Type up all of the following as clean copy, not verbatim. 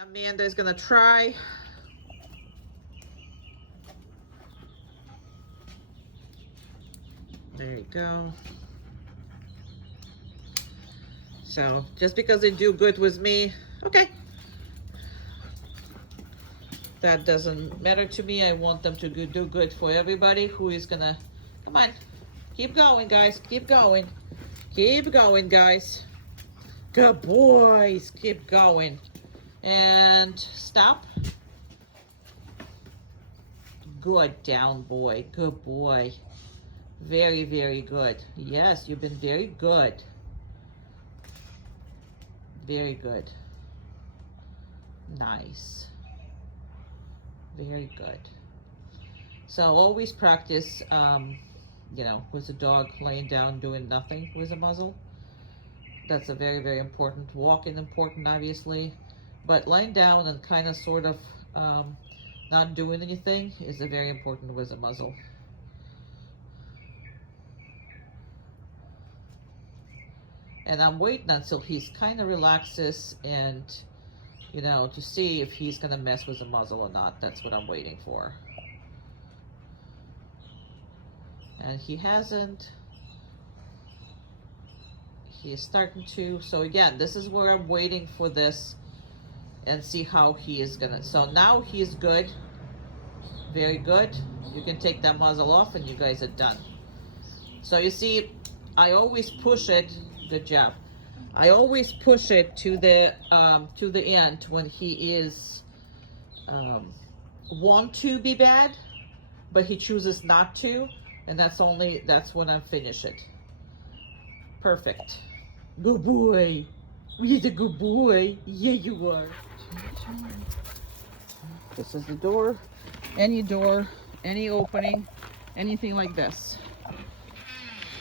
Amanda's gonna try. There you go. So just because they do good with me, okay. That doesn't matter to me. I want them to do good for everybody who is gonna, come on, keep going, guys, keep going. Keep going, guys. Good boys, keep going. And stop. Good, down boy, good boy. Very, very good. Yes, you've been very good. Very good. Nice. Very good. So always practice, you know, with the dog laying down doing nothing with a muzzle. That's a very, very important. Walking important, obviously, but laying down and kind of sort of not doing anything is a very important with a muzzle. And I'm waiting until he's kind of relaxes and, you know, to see if he's gonna mess with the muzzle or not. That's what I'm waiting for. And he hasn't. He is starting to. So again, this is where I'm waiting for this and see how he is gonna. So now he's good. Very good. You can take that muzzle off and you guys are done. So you see, I always push it. Good job. I always push it to the end when he is want to be bad, but he chooses not to, and that's when I finish it. Perfect. Good boy. He's a good boy. Yeah, you are. This is the door, any opening, anything like this.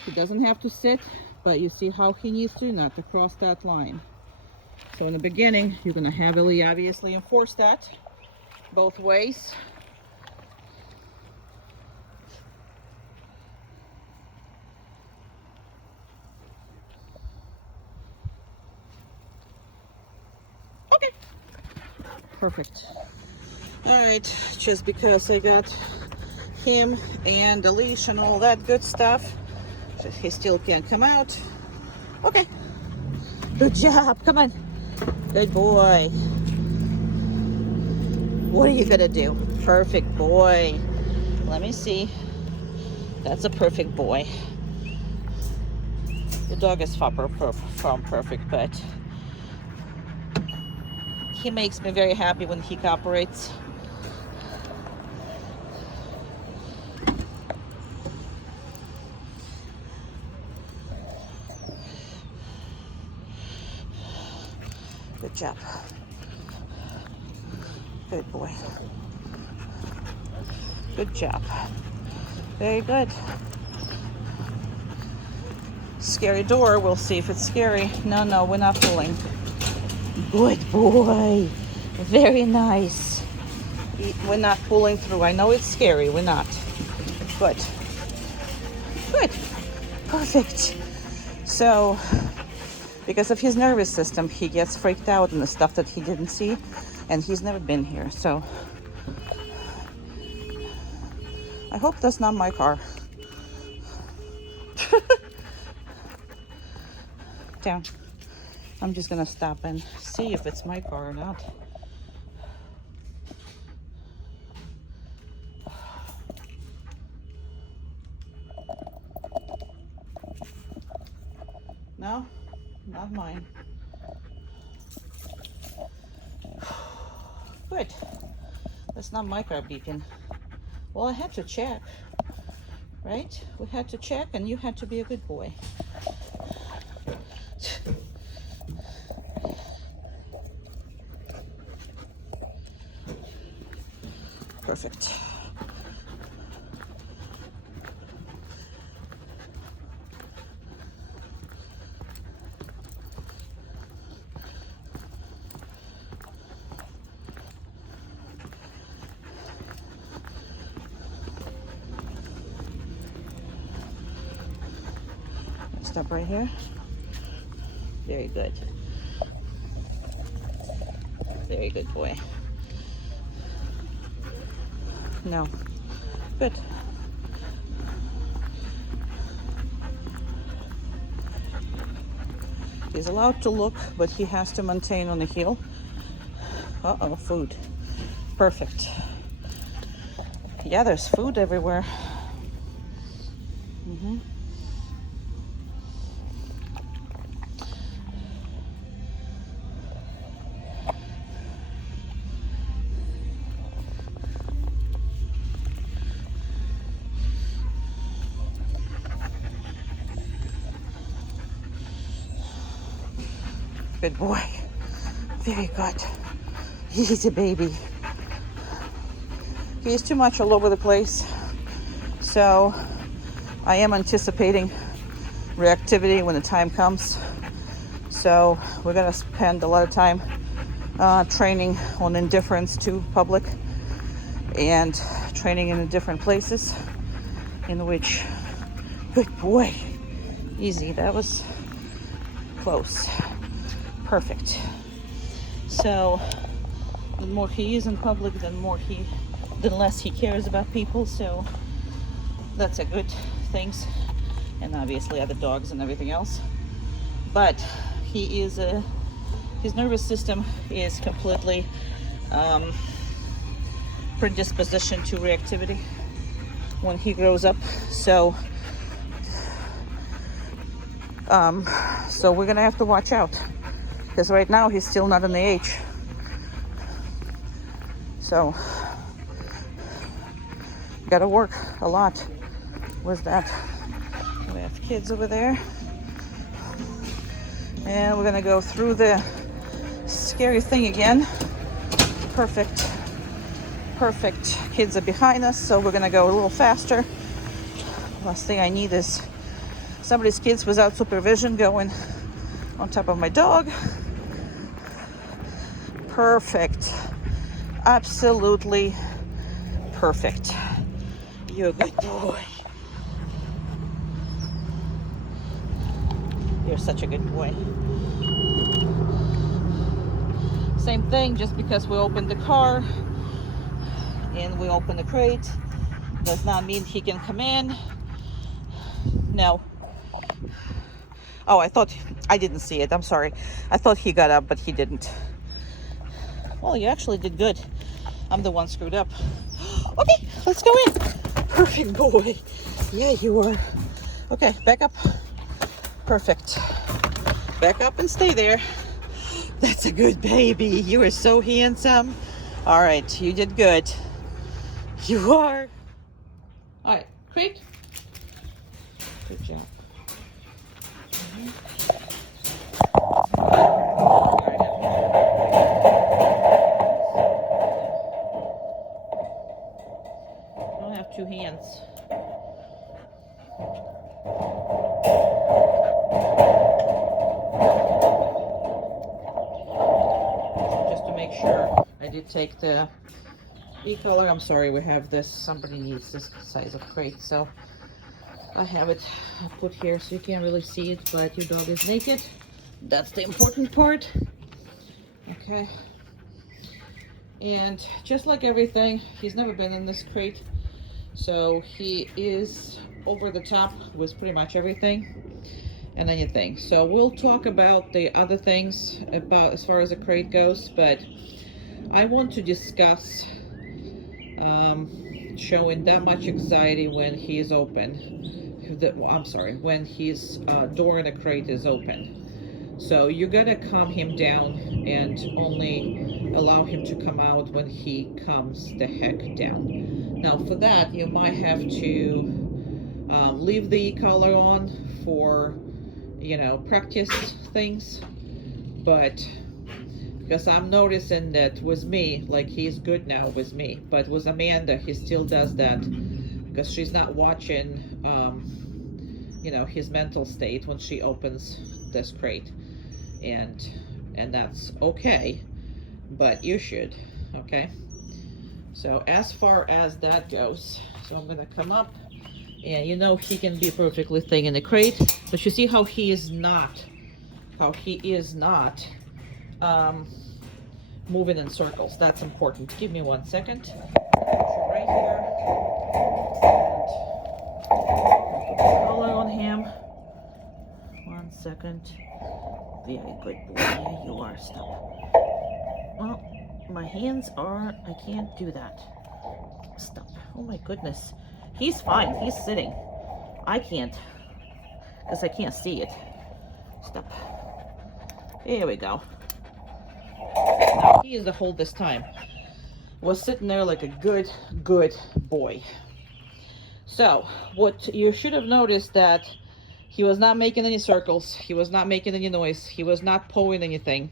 He doesn't have to sit, but you see how he needs to, not to cross that line. So in the beginning, you're gonna heavily, obviously, enforce that both ways. Okay, perfect. All right, just because I got him and the leash and all that good stuff, so he still can't come out. Okay, good job, come on. Good boy. What are you gonna do? Perfect boy. Let me see. That's a perfect boy. The dog is far from perfect, but he makes me very happy when he cooperates. Good job. Good boy. Good job. Very good. Scary door. We'll see if it's scary. No, we're not fooling. Good boy. Very nice. We're not pulling through. I know it's scary. We're not. Good. Good. Perfect. So, because of his nervous system, he gets freaked out in the stuff that he didn't see, and he's never been here. So, I hope that's not my car. Down. I'm just gonna stop and see if it's my car or not. No, not mine. Good. That's not my car beeping. Well, I had to check, right? We had to check, and you had to be a good boy. Perfect. Stop right here. Very good. Very good boy. No. Good. He's allowed to look, but he has to maintain on the heel. Uh-oh, food. Perfect. Yeah, there's food everywhere. Mm-hmm. Good boy. Very good. He's a baby. He's too much all over the place. So I am anticipating reactivity when the time comes. So we're gonna spend a lot of time training on indifference to public and training in different places in which, good boy, easy, that was close. Perfect. So the more he is in public, the less he cares about people. So that's a good thing, and obviously other dogs and everything else. But his nervous system is completely predisposition to reactivity when he grows up. So we're gonna have to watch out, because right now he's still not in the age. So gotta work a lot with that. We have kids over there, and we're gonna go through the scary thing again. Perfect. Kids are behind us, so we're gonna go a little faster. Last thing I need is somebody's kids without supervision going on top of my dog. Perfect. Absolutely perfect. You're a good boy. You're such a good boy. Same thing, just because we opened the car and we opened the crate does not mean he can come in. No. Oh, I didn't see it. I'm sorry. I thought he got up, but he didn't. Well, you actually did good. I'm the one screwed up. Okay, let's go in. Perfect boy. Yeah, you are. Okay, back up. Perfect. Back up and stay there. That's a good baby. You are so handsome. All right, you did good. You are. All right, crate. Good job. I don't have two hands. Just to make sure, I did take the e-collar. I'm sorry, we have this. Somebody needs this size of crate, so I have it put here so you can't really see it, but your dog is naked. That's the important part. Okay. And just like everything, he's never been in this crate, so he is over the top with pretty much everything and anything. So we'll talk about the other things about as far as the crate goes, but I want to discuss showing that much anxiety when he is open. When his door in the crate is open. So you gotta calm him down and only allow him to come out when he calms the heck down. Now for that, you might have to leave the collar on for, practice things. But because I'm noticing that with me, like he's good now with me, but with Amanda, he still does that because she's not watching, his mental state when she opens this crate. And that's okay, but you should. Okay, so as far as that goes, so I'm gonna come up, and he can be perfectly thing in the crate, but you see how he is not moving in circles. That's important. Give me 1 second. Put you right here. And put the collar on him. 1 second. Very good boy. There you are. Stop. Well, my hands are, I can't do that. Stop. Oh my goodness. He's fine. He's sitting. I can't, because I can't see it. Stop. There we go. Now he is the whole this time. Was sitting there like a good boy. So what you should have noticed, that he was not making any circles. He was not making any noise. He was not pulling anything.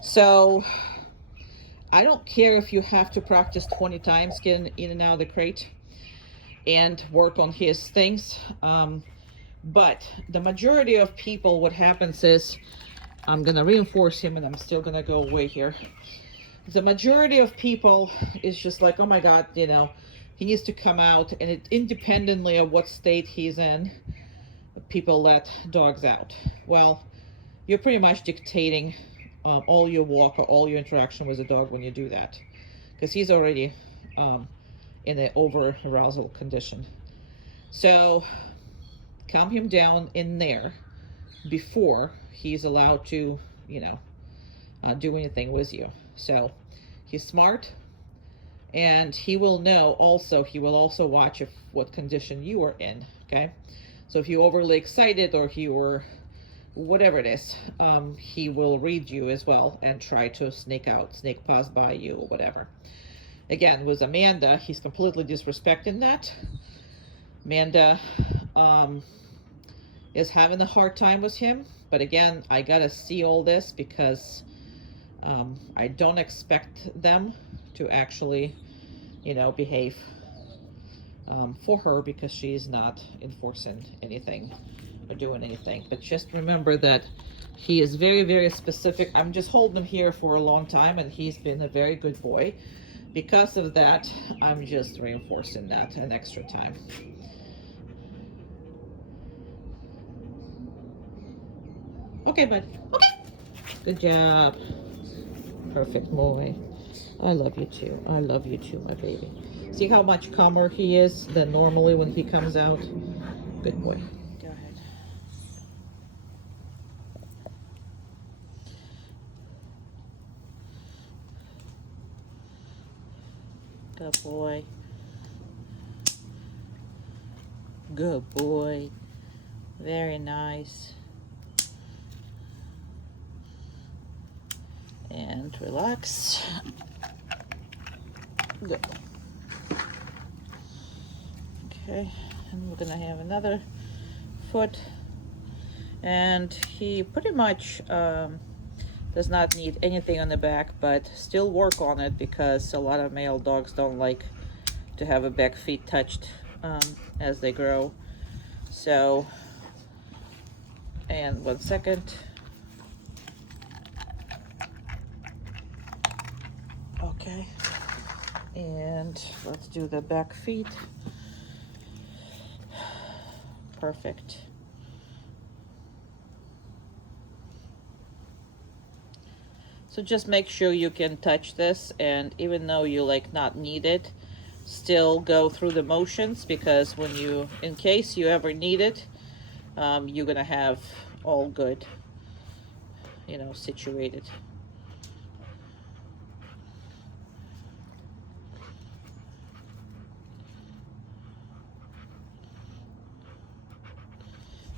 So I don't care if you have to practice 20 times getting in and out of the crate and work on his things. But the majority of people, what happens is, I'm gonna reinforce him and I'm still gonna go away here. The majority of people is just like, oh my God, you know, he needs to come out, and it independently of what state he's in, people let dogs out. Well, you're pretty much dictating all your walk or all your interaction with the dog when you do that, because he's already in an over arousal condition. So calm him down in there before he's allowed to, you know, do anything with you. So he's smart, and he will know also, he will also watch what condition you are in. Okay, so if you're overly excited or you were whatever it is, he will read you as well and try to sneak past by you or whatever. Again, with Amanda, he's completely disrespecting that. Amanda is having a hard time with him, but again, I gotta see all this, because I don't expect them to actually, you know, behave for her, because she's not enforcing anything or doing anything. But just remember that he is very specific. I'm just holding him here for a long time, and he's been a very good boy. Because of that, I'm just reinforcing that an extra time. Okay, bud. Okay. Good job. Perfect boy. I love you too. I love you too, my baby. See how much calmer he is than normally when he comes out? Good boy. Go ahead. Good boy. Good boy. Very nice. And relax. Good. Okay, and we're gonna have another foot. And he pretty much does not need anything on the back, but still work on it, because a lot of male dogs don't like to have a back feet touched as they grow. So, and 1 second. Okay, and let's do the back feet. Perfect. So just make sure you can touch this, and even though you like not need it, still go through the motions, because when you, in case you ever need it, you're gonna have all good, you know, situated.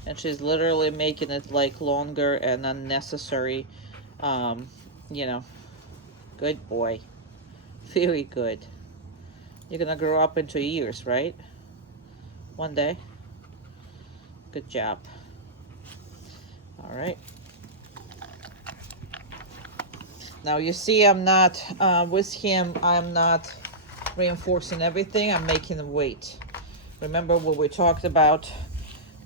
And she's literally making it like longer and unnecessary. You know, good boy. Very good. You're gonna grow up into years, right? One day. Good job. All right. Now you see, I'm not, with him, I'm not reinforcing everything. I'm making him wait. Remember what we talked about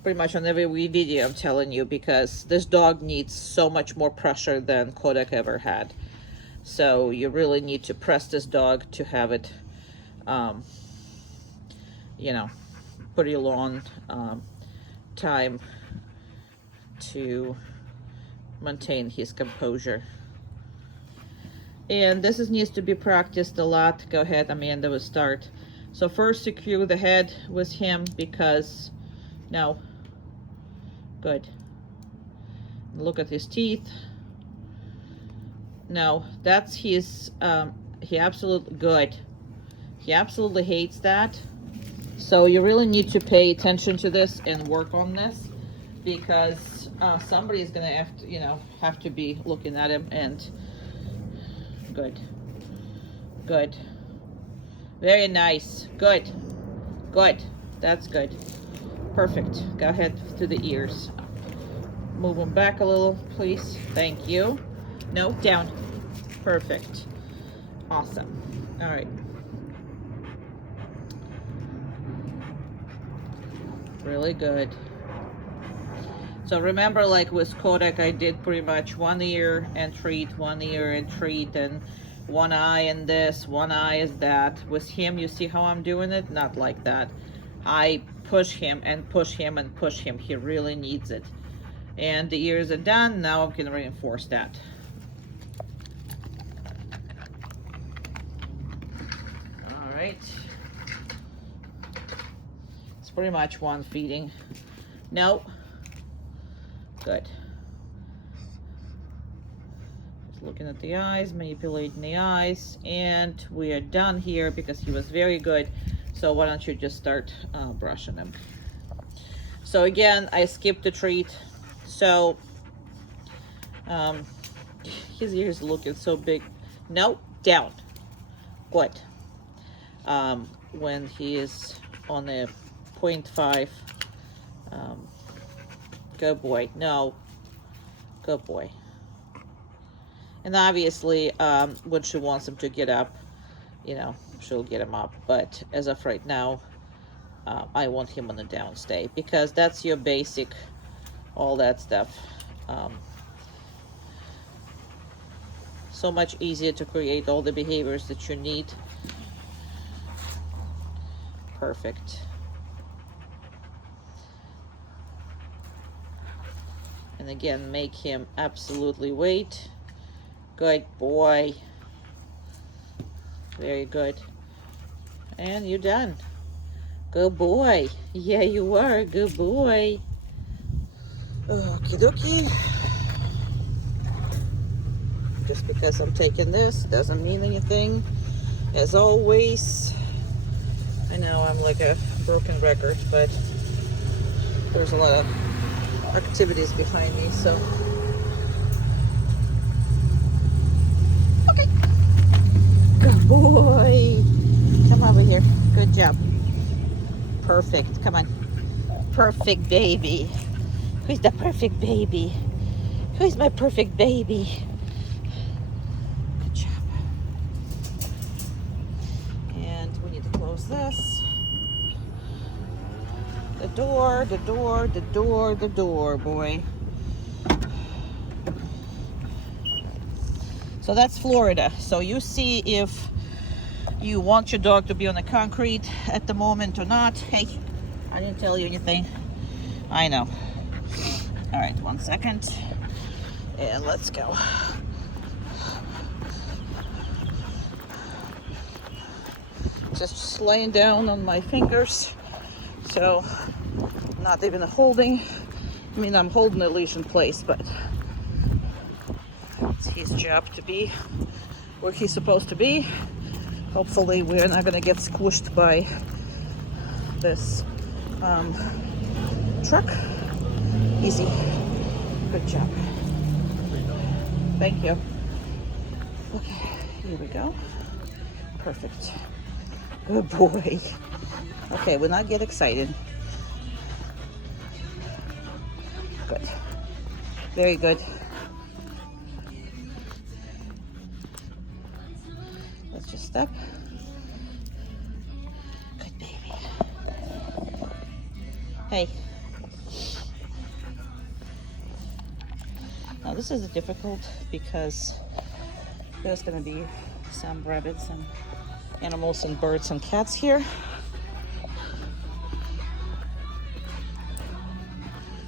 pretty much on every video, I'm telling you, because this dog needs so much more pressure than Kodak ever had. So you really need to press this dog to have it, you know, pretty long time to maintain his composure. And this needs to be practiced a lot. Go ahead, Amanda, we'll start. So first secure the head with him because, no, good. Look at his teeth. No, that's his, he absolutely, good. He absolutely hates that. So you really need to pay attention to this and work on this because somebody is gonna have to, you know, have to be looking at him. And good, good, very nice, good, good, that's good, perfect. Go ahead to the ears, move them back a little, please. Thank you. No, down. Perfect. Awesome. All right. Really good. So remember, like with Kodak, I did pretty much one ear and treat, one ear and treat, and one eye and this, one eye is that. With him, you see how I'm doing it? Not like that. I push him and push him and push him. He really needs it. And the ears are done. Now I'm going to reinforce that. All right. It's pretty much one feeding. No. Good. Just looking at the eyes, manipulating the eyes, and we are done here because he was very good. So why don't you just start brushing him? So again, I skipped the treat. So his ears looking so big. No, down. Good. When he is on a 0.5, good boy. No, good boy. And obviously, when she wants him to get up, you know, she'll get him up. But as of right now, I want him on the downstay because that's your basic, all that stuff. So much easier to create all the behaviors that you need. Perfect. And again, make him absolutely wait. Good boy. Very good. And you're done. Good boy. Yeah, you are. Good boy. Okie dokie. Just because I'm taking this doesn't mean anything. As always, I know I'm like a broken record, but there's a lot of activities behind me, so. Okay. Good boy. Come over here. Good job. Perfect. Come on. Perfect baby. Who's the perfect baby? Who's my perfect baby? Good job. And we need to close this. The door, the door, the door, the door, boy. So that's Florida. So you see if you want your dog to be on the concrete at the moment or not. Hey, I didn't tell you anything. I know. All right, 1 second. And let's go. Just laying down on my fingers. So, not even holding. I mean, I'm holding the leash in place, but it's his job to be where he's supposed to be. Hopefully, we're not going to get squished by this truck. Easy. Good job. Thank you. Okay, here we go. Perfect. Good boy. Okay, we'll not get excited. Good. Very good. Let's just step. Good baby. Hey. Now this is difficult because there's going to be some rabbits and animals and birds and cats here.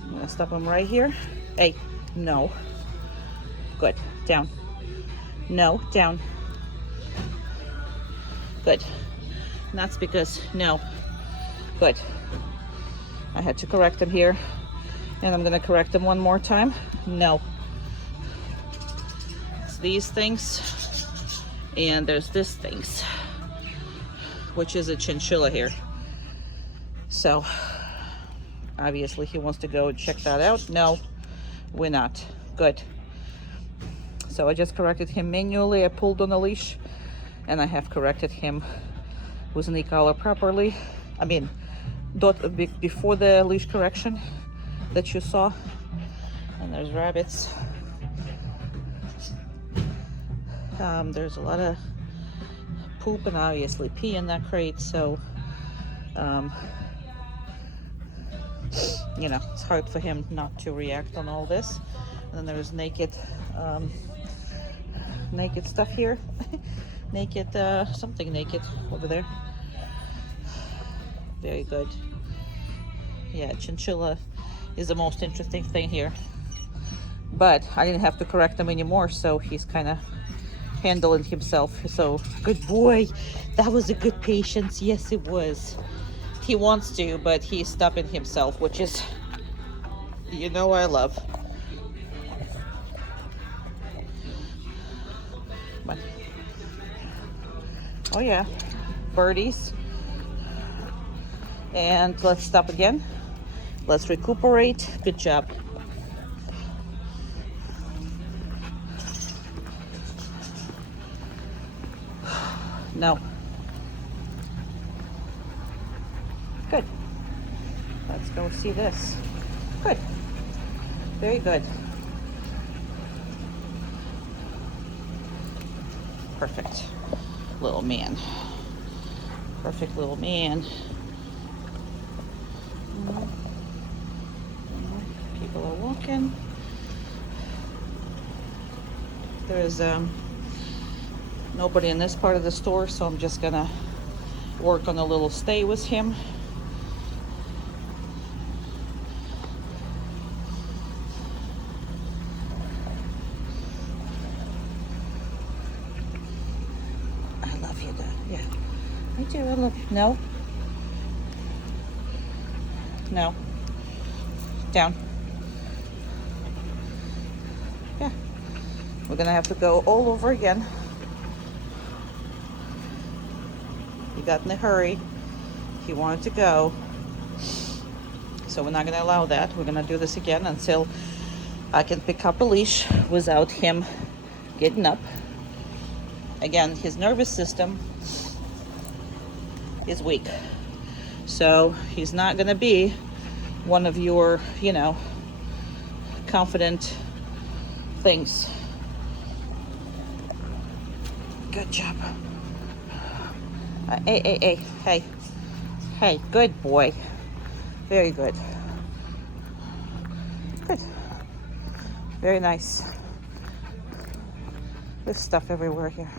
I'm going to stop them right here. Hey, no. Good. Down. No, down. Good. And that's because, no. Good. I had to correct him here. And I'm gonna correct him one more time. No. It's these things. And there's this things. Which is a chinchilla here. So, obviously he wants to go check that out. No, we're not. Good. So I just corrected him manually. I pulled on the leash. And I have corrected him with an e-collar properly. I mean, before the leash correction that you saw. And there's rabbits. There's a lot of poop and obviously pee in that crate, so you know, it's hard for him not to react on all this. And then there's naked stuff here. Naked, something naked over there. Very good. Yeah, chinchilla is the most interesting thing here. But I didn't have to correct him anymore, so he's kind of handling himself. So, good boy. That was a good patience. Yes, it was. He wants to, but he's stopping himself, which is, you know, I love. But, oh yeah, birdies. And let's stop again. Let's recuperate. Good job. No. Good. Let's go see this. Good. Very good. Perfect. Little man. Perfect little man. People are walking. There's nobody in this part of the store, so I'm just gonna work on a little stay with him. I love you, Dad. Yeah, I do. I love you. No. No. Down. Yeah. We're gonna have to go all over again. He got in a hurry. He wanted to go. So we're not gonna allow that. We're gonna do this again until I can pick up a leash without him getting up. Again, his nervous system is weak. So he's not gonna be one of your, you know, confident things. Good job. Hey, good boy. Very good. Good. Very nice. There's stuff everywhere here.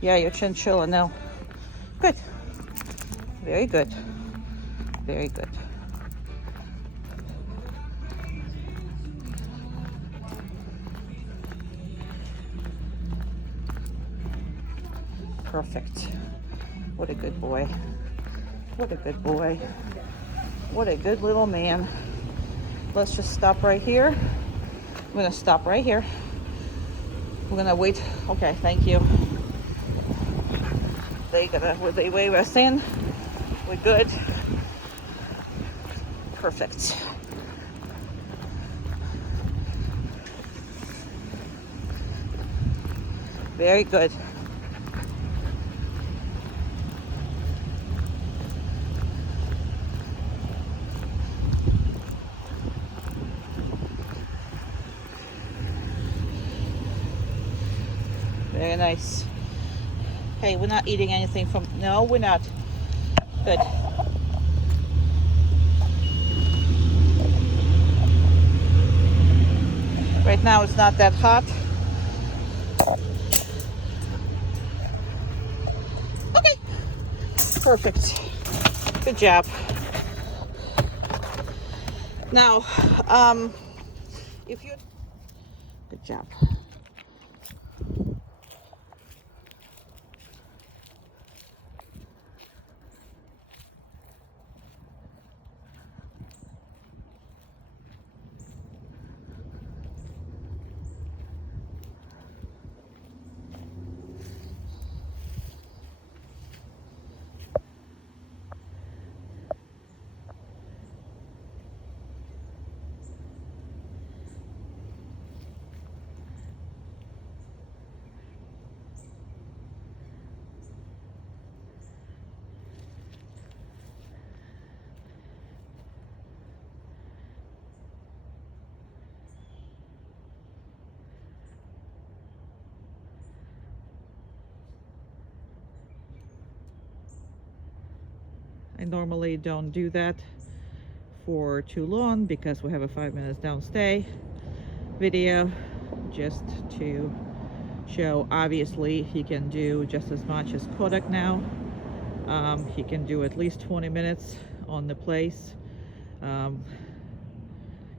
Yeah, your chinchilla, no. Good. Very good. Very good. Perfect. What a good boy. What a good boy. What a good little man. Let's just stop right here. I'm gonna stop right here. We're gonna wait. Okay, thank you. They wave us in. We're good. Perfect. Very good. Very nice. Hey, we're not eating anything from... No, we're not. Good. Right now it's not that hot. Okay. Perfect. Good job. Now, if you... Good job. I normally don't do that for too long because we have a 5 minutes downstay video, just to show. Obviously he can do just as much as Kodak now. He can do at least 20 minutes on the place,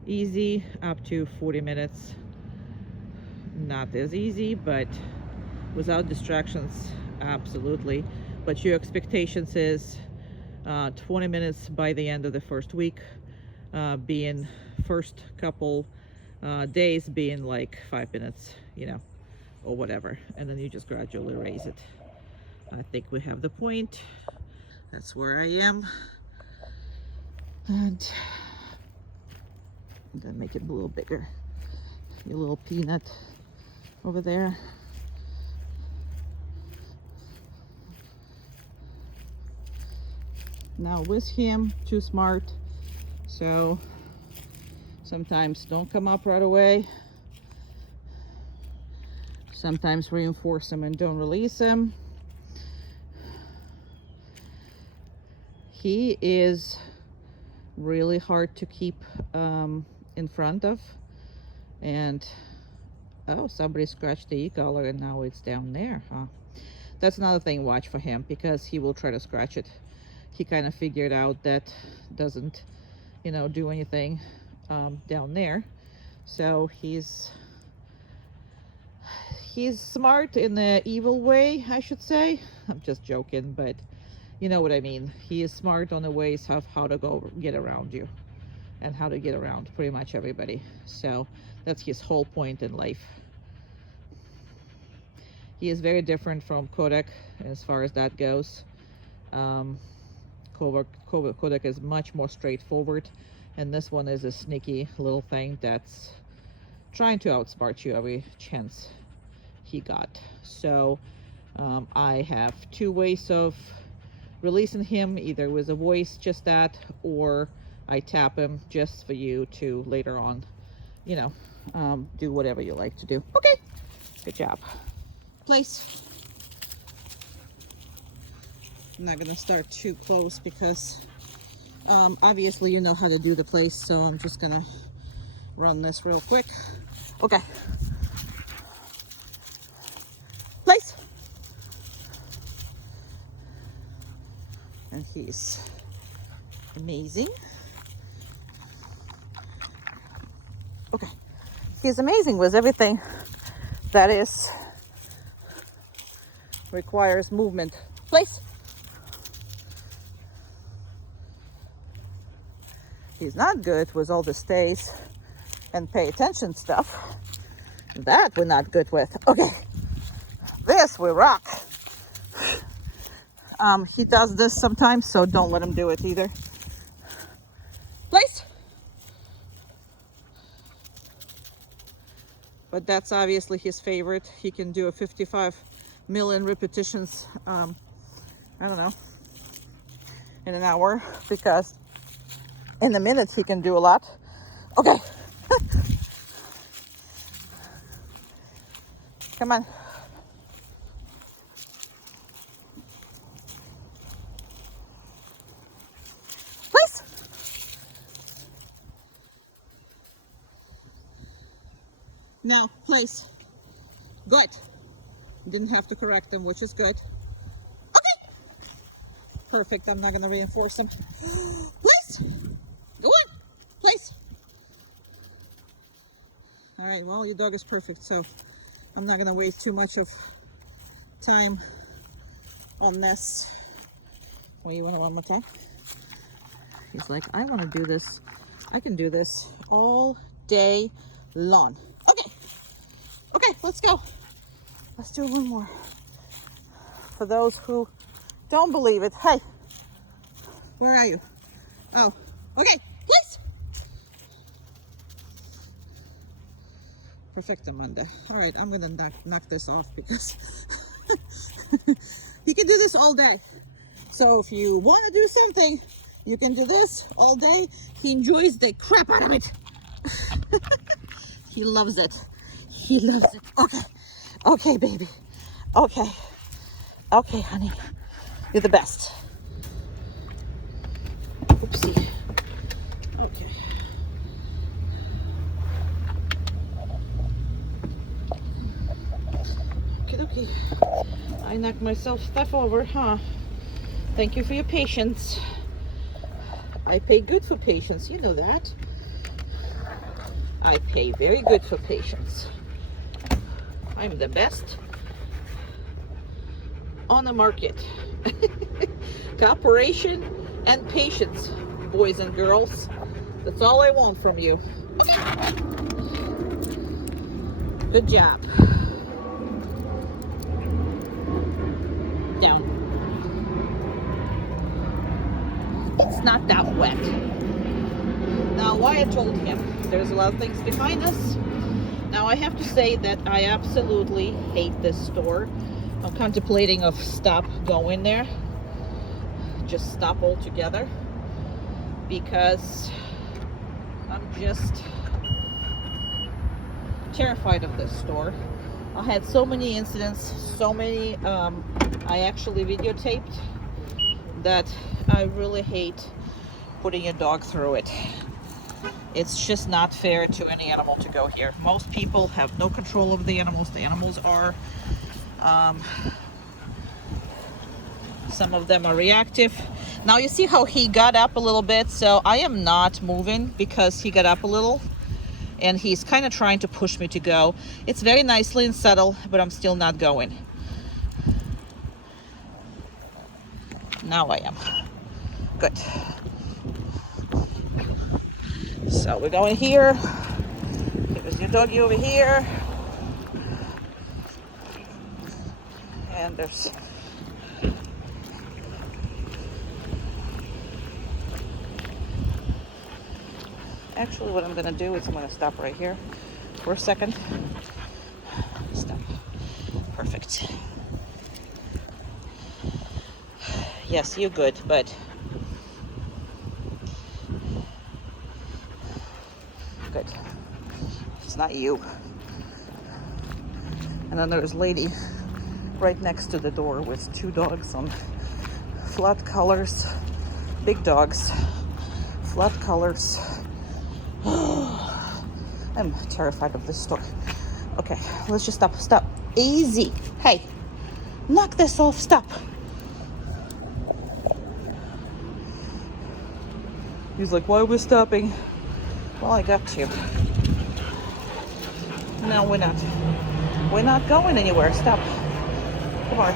easy, up to 40 minutes not as easy, but without distractions, absolutely. But your expectations is 20 minutes by the end of the first week, being first couple days being like 5 minutes, you know, or whatever, and then you just gradually raise it. I think we have the point. That's where I am, and I'm gonna make it a little bigger. Your little peanut over there. Now with him, too smart, so sometimes don't come up right away. Sometimes reinforce him and don't release him. He is really hard to keep in front of. And oh, somebody scratched the e-collar and now it's down there, huh? That's another thing, watch for him, because he will try to scratch it. He kind of figured out that doesn't, you know, do anything down there. So he's smart in the evil way, I should say. I'm just joking, but you know what I mean. He is smart on the ways of how to go get around you and how to get around pretty much everybody. So that's his whole point in life. He is very different from Kodak as far as that goes. Kodak is much more straightforward, and this one is a sneaky little thing that's trying to outsmart you every chance he got. So I have two ways of releasing him, either with a voice, just that, or I tap him just for you to later on, you know, do whatever you like to do. Okay, good job. Place. I'm not gonna start too close because obviously you know how to do the place, so I'm just gonna run this real quick. Okay. Place. And he's amazing. Okay. He's amazing with everything that is requires movement. Place. He's not good with all the stays and pay attention stuff. That we're not good with. Okay. This we rock. He does this sometimes, so don't let him do it either. Place. But that's obviously his favorite. He can do a 55 million repetitions, I don't know, in an hour, because in a minute he can do a lot. Okay. Come on. Please. Now, place. Good. Didn't have to correct them, which is good. Okay. Perfect. I'm not going to reinforce them. Place. Go on. Place. All right. Well, your dog is perfect, so I'm not going to waste too much of time on this. Well, you want to one more time? He's like, I want to do this. I can do this all day long. Okay. Okay, let's go. Let's do one more. For those who don't believe it, hey, where are you? Oh, okay, please. Perfect, Amanda. All right, I'm gonna knock this off because he can do this all day. So if you want to do something, you can do this all day. He enjoys the crap out of it. He loves it. He loves it. Okay. Okay, baby. Okay. Okay, honey. You're the best. Okay. I knocked myself stuff over, huh? Thank you for your patience. I pay good for patience, you know that. I pay very good for patience. I'm the best on the market. Cooperation and patience, boys and girls. That's all I want from you. Okay. Good job. Down. It's not that wet. Now, why I told him there's a lot of things behind us. Now, I have to say that I absolutely hate this store. I'm contemplating of stop going there. Just stop altogether. Because I'm just terrified of this store. I had so many incidents, so many I actually videotaped, that I really hate putting a dog through it. It's just not fair to any animal to go here. Most people have no control of the animals. The animals are, some of them are reactive. Now you see how he got up a little bit, so I am not moving because he got up a little and he's kind of trying to push me to go. It's very nicely and subtle, but I'm still not going. Now I am. Good. So we're going here. There's your doggy over here. And there's actually what I'm gonna do is I'm gonna stop right here for a second. Stop. Perfect. Yes, you're good, but good. It's not you. And then there's a lady right next to the door with two dogs on flat collars. Big dogs. Flat collars. I'm terrified of this store. Okay, let's just stop. Stop. Easy. Hey, knock this off. Stop. He's like, why are we stopping? Well, I got to. No, we're not. We're not going anywhere. Stop. Come on.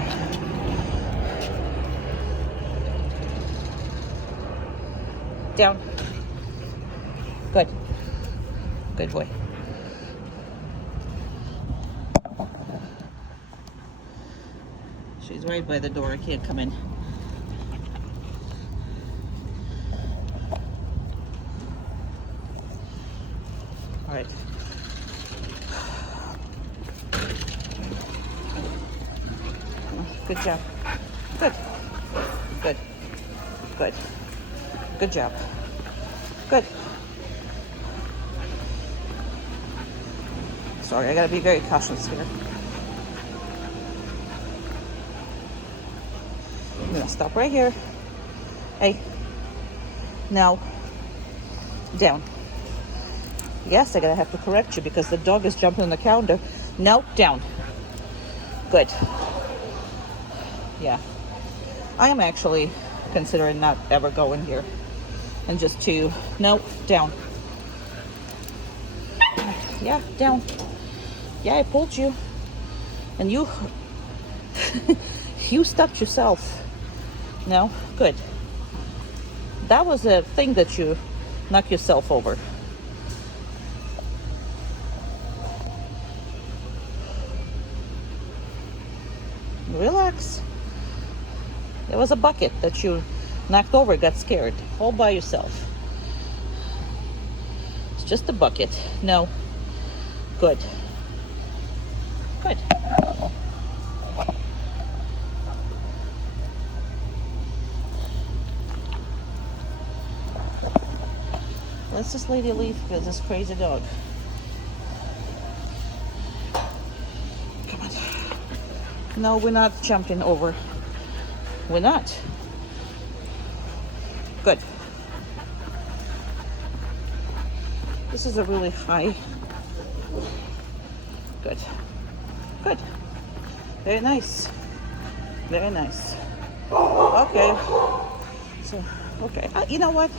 Down. Good. Good boy. She's right by the door. I can't come in. All right. Good job. Good. Good. Good. Good job. Good. Sorry, I gotta be very cautious here. I'm gonna stop right here. Hey. Now. Down. Yes, I'm gonna have to correct you because the dog is jumping on the counter. No, down. Good. Yeah. I am actually considering not ever going here. And just to, no, down. Yeah, down. Yeah, I pulled you. And you, you stopped yourself. No, good. That was a thing that you knocked yourself over. Relax. There was a bucket that you knocked over, got scared, all by yourself. It's just a bucket. No. Good. Good. Let's this lady leave because this crazy dog. Come on. No, we're not jumping over. We're not. Good. This is a really high. Good. Good. Very nice. Very nice. Okay. So, okay. You know what?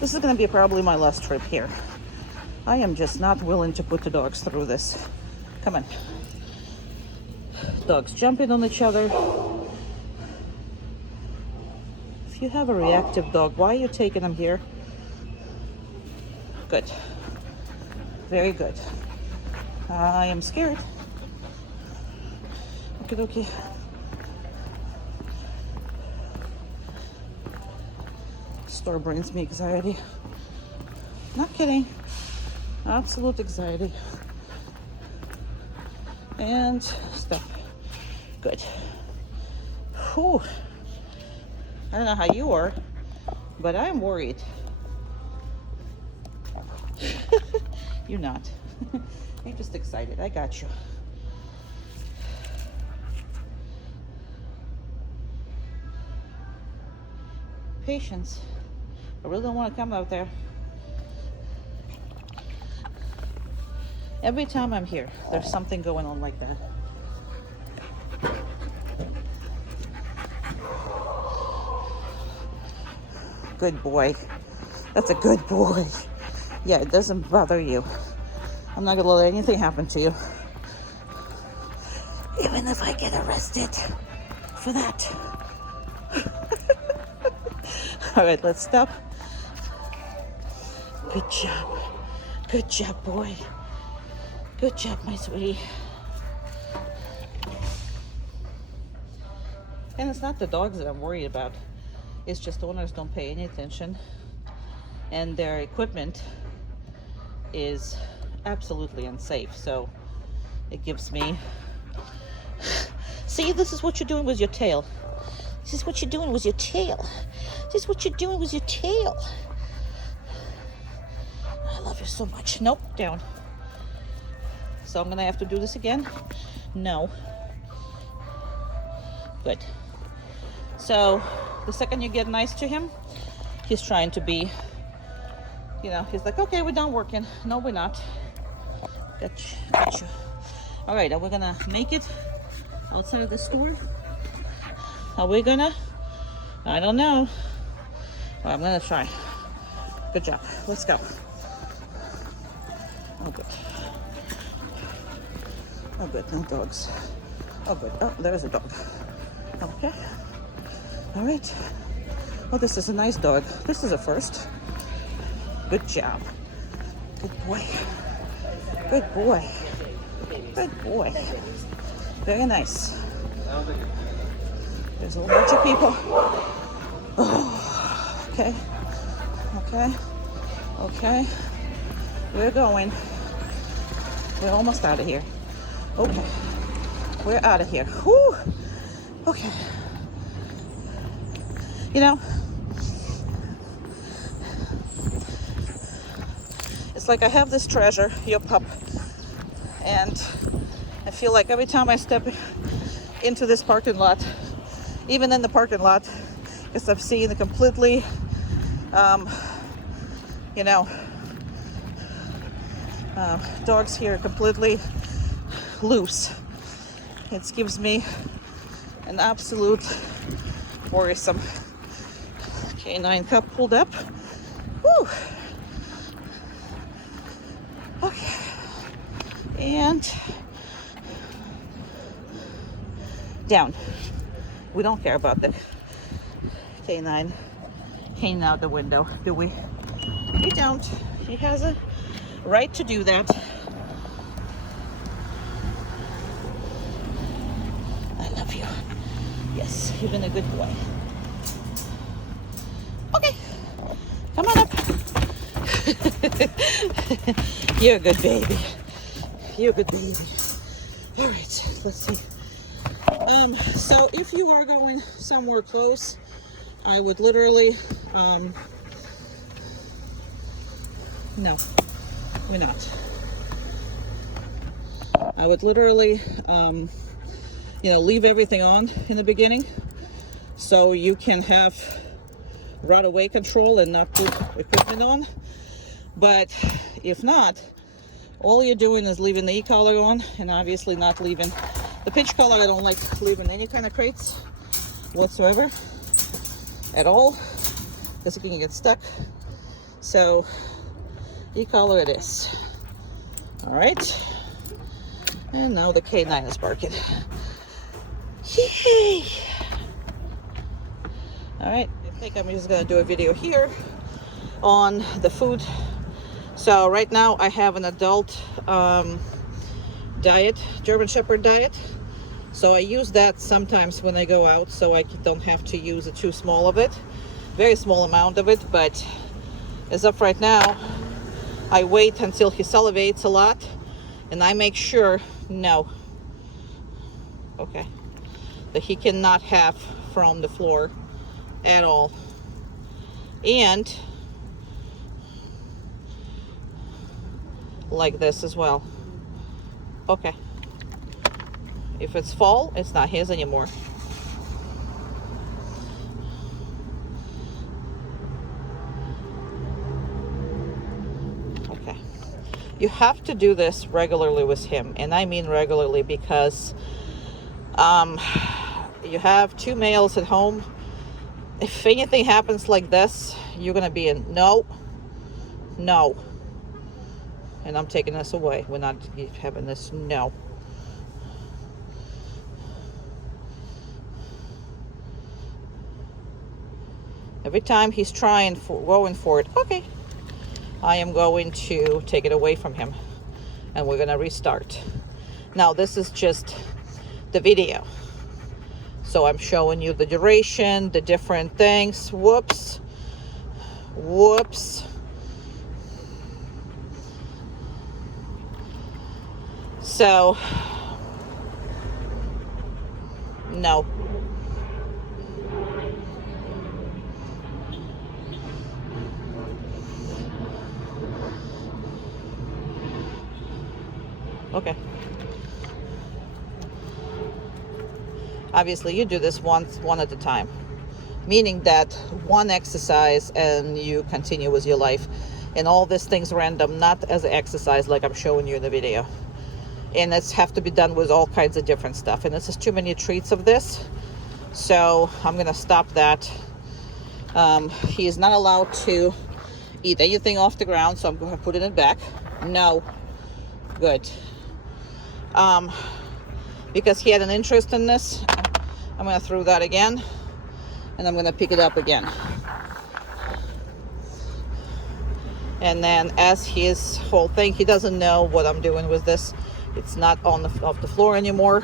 This is going to be probably my last trip here. I am just not willing to put the dogs through this. Come on. Dogs jumping on each other. If you have a reactive dog, why are you taking them here? Good. Very good. I am scared. Okay. Store brings me anxiety. Not kidding. Absolute anxiety. And stop. Good. Whew. I don't know how you are, but I'm worried. You're not. You're just excited. I got you. Patience. I really don't want to come out there. Every time I'm here, there's something going on like that. Good boy. That's a good boy. Yeah, it doesn't bother you. I'm not gonna let anything happen to you. Even if I get arrested for that. All right, let's stop. Good job. Good job, boy. Good job, my sweetie. And it's not the dogs that I'm worried about. It's just owners don't pay any attention. And their equipment is absolutely unsafe. So it gives me... See, this is what you're doing with your tail. This is what you're doing with your tail. This is what you're doing with your tail. I love you so much. Nope, down. So I'm gonna have to do this again? No. Good. So the second you get nice to him, he's trying to be, you know, he's like, okay, we're done working. No, we're not. Gotcha. All right, are we gonna make it outside of the store? Are we gonna? I don't know. Well, I'm gonna try. Good job. Let's go. Oh, good. Oh, good. No dogs. Oh, good. Oh, there's a dog. Okay. All right. Oh, this is a nice dog. This is a first. Good job. Good boy. Good boy. Good boy. Very nice. There's a whole bunch of people. Oh, okay. Okay. We're going. We're almost out of here. Okay. We're out of here. Whew. Okay. You know, it's like I have this treasure, your pup, and I feel like every time I step into this parking lot, even in the parking lot, because I've seen a completely, dogs here completely loose. It gives me an absolute worrisome. Canine cup pulled up. Woo. Okay. And down. We don't care about the canine hanging out the window, do we? We don't. He has a right to do that. I love you. Yes, you've been a good boy. Okay, come on up. You're a good baby. You're a good baby. All right, let's see. So if you are going somewhere close, I would literally, no, we're not. I would literally, leave everything on in the beginning so you can have right away control and not put equipment on. But if not, all you're doing is leaving the e-collar on and obviously not leaving The pinch collar, I don't like leaving any kind of crates whatsoever at all, because it can get stuck. So e-collar it is. All right, and now the K9 is barking. Yay! All right, I think I'm just gonna do a video here on the food. So right now I have an adult diet, German Shepherd diet. So I use that sometimes when I go out, so I don't have to use it too small of it. Very small amount of it, but as of right now, I wait until he salivates a lot, and I make sure, no, okay, that he cannot have from the floor at all. And like this as well. Okay. If it's fall, it's not his anymore. Okay. You have to do this regularly with him, and I mean regularly, because you have two males at home. If anything happens like this, you're gonna be in no. And I'm taking this away. We're not having this, no. Every time he's going for it, okay, I am going to take it away from him, and we're gonna restart. Now this is just the video, so I'm showing you the duration, the different things. Whoops. So no. Okay. Obviously, you do this one at a time, meaning that one exercise and you continue with your life, and all these things random, not as an exercise like I'm showing you in the video. And it's have to be done with all kinds of different stuff, and this is too many treats of this, so I'm gonna stop that. He is not allowed to eat anything off the ground, so I'm going to put it back. No. Good. Because he had an interest in this, I'm going to throw that again, and I'm going to pick it up again. And then as his whole thing, he doesn't know what I'm doing with this. It's not off the floor anymore.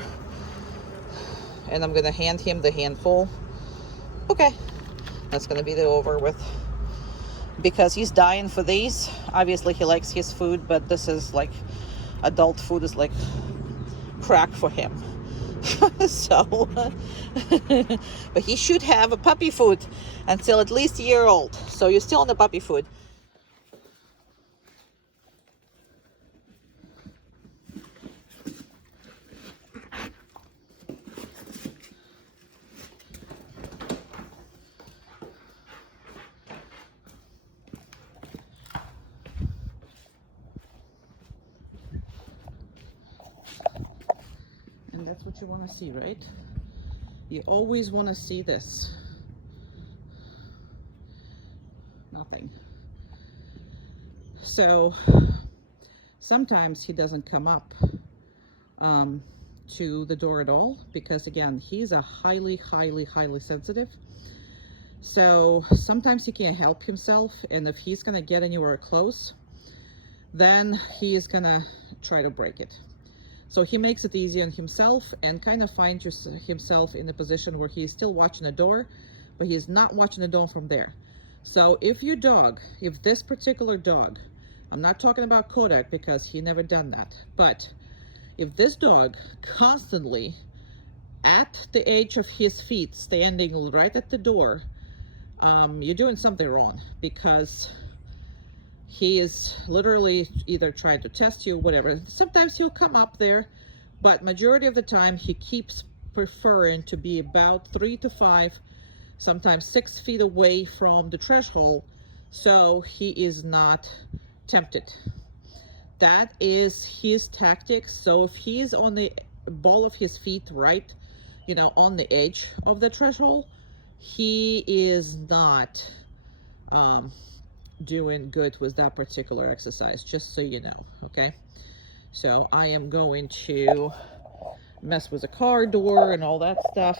And I'm going to hand him the handful. Okay. That's going to be the over with. Because he's dying for these. Obviously, he likes his food, but this is like, adult food is like crack for him. So, but he should have a puppy food until at least a year old. So you're still on the puppy food. And that's what you want to see, right? You always want to see this. Nothing. So sometimes he doesn't come up to the door at all, because again, he's a highly sensitive. So sometimes he can't help himself, and if he's gonna get anywhere close, then he is gonna try to break it. So he makes it easy on himself and kind of finds himself in a position where he's still watching the door, but he's not watching the door from there. So if your dog, if this particular dog, I'm not talking about Kodak because he never done that, but if this dog constantly at the edge of his feet, standing right at the door, you're doing something wrong, because he is literally either trying to test you, whatever. Sometimes he'll come up there, but majority of the time he keeps preferring to be about 3 to 5, sometimes 6 feet away from the threshold, so he is not tempted. That is his tactics. So if he's on the ball of his feet right, you know, on the edge of the threshold, he is not doing good with that particular exercise, just so you know, okay? So I am going to mess with the car door and all that stuff.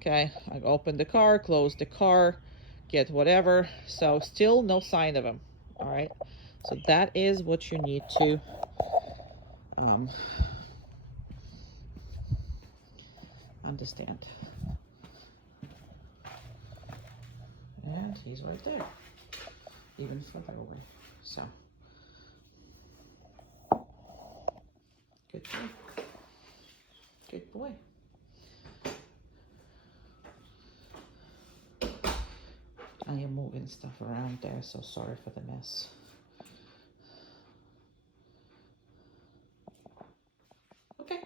Okay, I open the car, close the car, get whatever. So still no sign of him. All right, so that is what you need to understand. And he's right there, even further away. So good boy. Good boy. I am moving stuff around there, so sorry for the mess. Okay.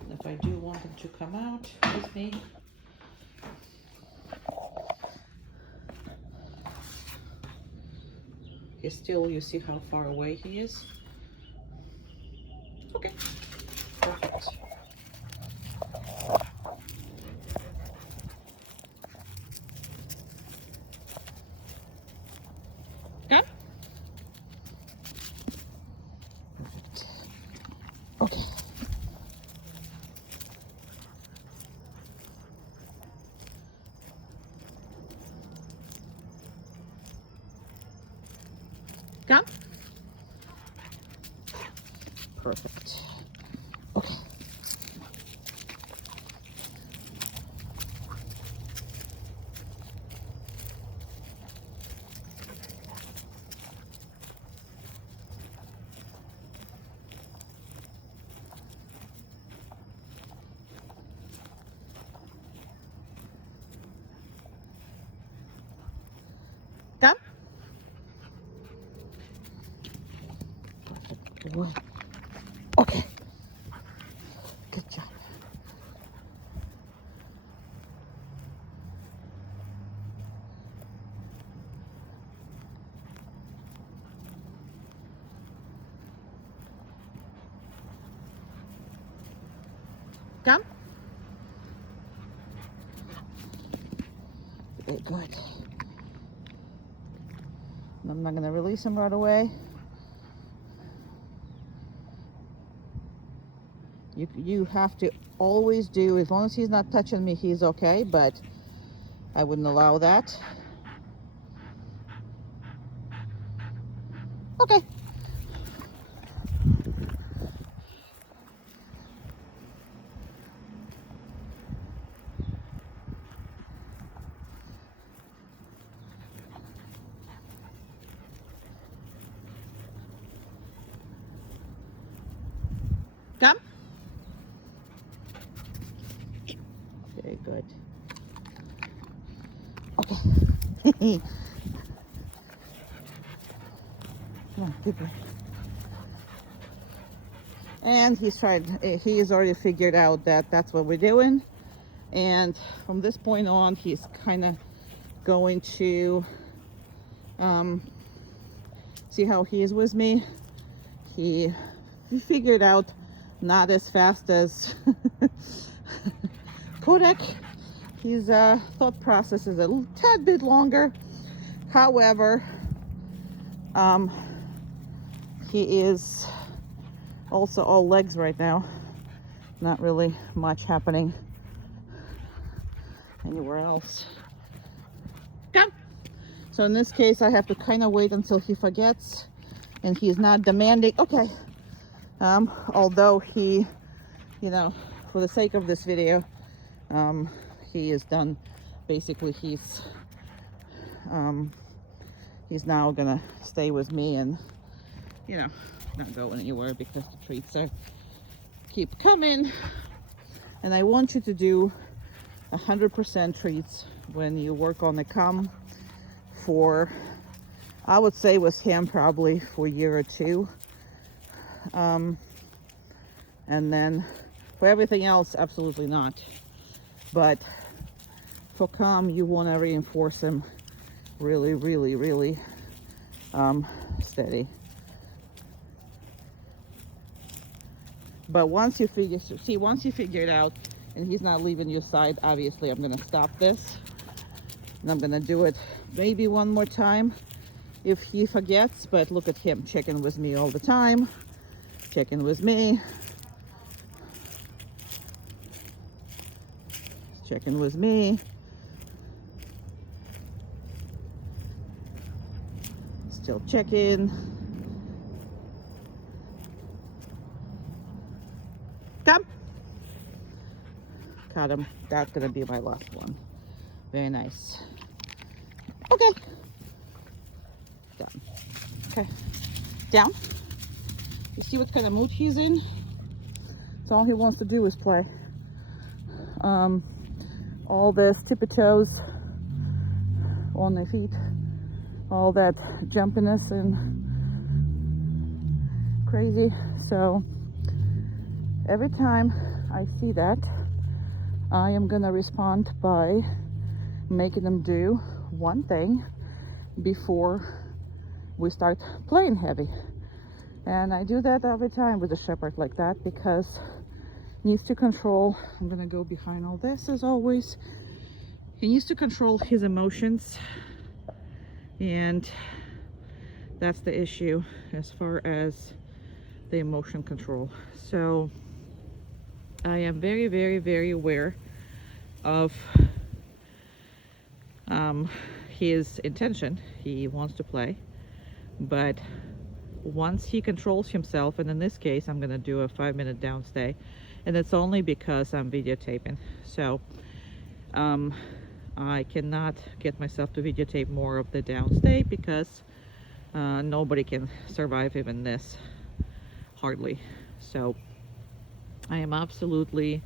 And if I do want him to come out with me, he's still, you see how far away he is? Okay. Perfect. Come. Perfect. Okay. Come. Perfect. Okay. Come. Perfect. Boy. Okay. Good job. Come. Very good. I'm not going to release him right away. You have to always do, as long as he's not touching me, he's okay, but I wouldn't allow that. Okay. Come. Very good. Okay. Come on, good boy. And he's already figured out that that's what we're doing. And from this point on, he's kind of going to see how he is with me. He figured out not as fast as Kodak. His thought process is a tad bit longer. However, he is also all legs right now. Not really much happening anywhere else. Come. So in this case, I have to kind of wait until he forgets and he's not demanding. Okay. Although he, you know, for the sake of this video, he is done. Basically, he's now gonna stay with me and, you know, not go anywhere because the treats are keep coming. And I want you to do 100% treats when you work on the come for, I would say with him probably for a year or two. And then for everything else, absolutely not. But for calm, you want to reinforce him really, really, really steady. But once you figure it out and he's not leaving your side, obviously I'm gonna stop this and I'm gonna do it maybe one more time if he forgets. But look at him checking with me all the time, checking with me, checking with me. Still checking. Come. Got him. That's gonna be my last one. Very nice. Okay. Done. Okay. Down. You see what kind of mood he's in? So all he wants to do is play. All this tippy toes on their feet, all that jumpiness and crazy. So every time I see that, I am gonna respond by making them do one thing before we start playing heavy. And I do that every time with a shepherd like that because he needs to control. I'm gonna go behind all this as always. He needs to control his emotions, and that's the issue as far as the emotion control. So I am very, very, very aware of his intention. He wants to play, but once he controls himself, and in this case I'm gonna do a 5-minute downstay, and it's only because I'm videotaping. So I cannot get myself to videotape more of the downstay because nobody can survive even this, hardly. So I am absolutely